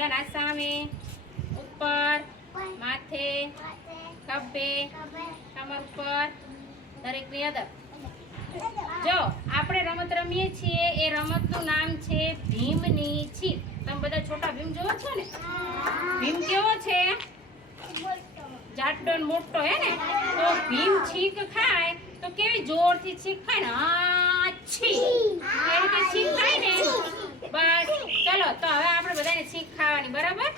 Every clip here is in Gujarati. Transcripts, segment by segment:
બધા હાથ સામે, ઉપર, માથે, ખભે, કમર ઉપર, દરેકની અદબ. જો આપણે રમત રમીએ છીએ એ રમતનું નામ છે ભીમની છીક. તમે બધા છોટા ભીમ જોવો છો ને? ભીમ કેવો છે? જાડો ને મોટો હે ને? તો ભીમ છીક ખાય તો કેવી જોરથી છીક ખાય ને, આછી કેવી રીતે છીક ખાય ને. બસ ચલો તો હવે આપણે બધાને છીક ખાવાની, બરાબર?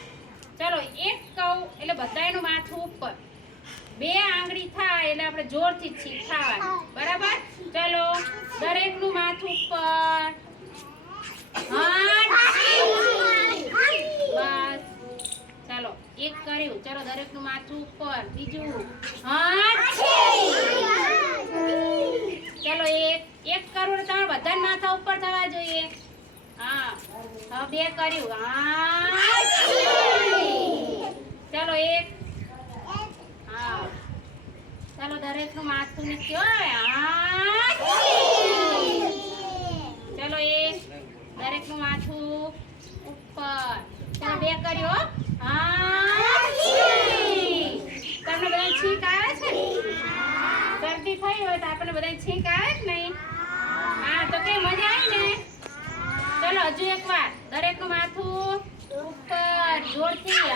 ચલો એક કહું એટલે બધાયનું માથું ઉપર, બે આંગળી થાય એટલે આપણે જોરથી છીક ખાવાની, બરાબર? ચલો દરેકનું માથું ઉપર, બસ ચાલો એક કર્યું. ચલો દરેકનું માથું ઉપર, બીજું ચલો એક કરું એટલે તમારે બધા માથા ઉપર થવા જોઈએ. હા હવે બે કર્યું. ચલો એક, હા ચાલો દરેકનું માથું નીચે હોય. ચલો એક, દરેકનું માથું ઉપર. ચલો બે કર્યો. તમને બધાને છીંક આવે છે ને? શરદી થઈ હોય તો આપણને બધાને છીંક આવે જ નહીં? હા તો કઈ મજા આવી ને? ચલો હજુ એક વાર દરેકનું માથું ઉપર, જોરથી.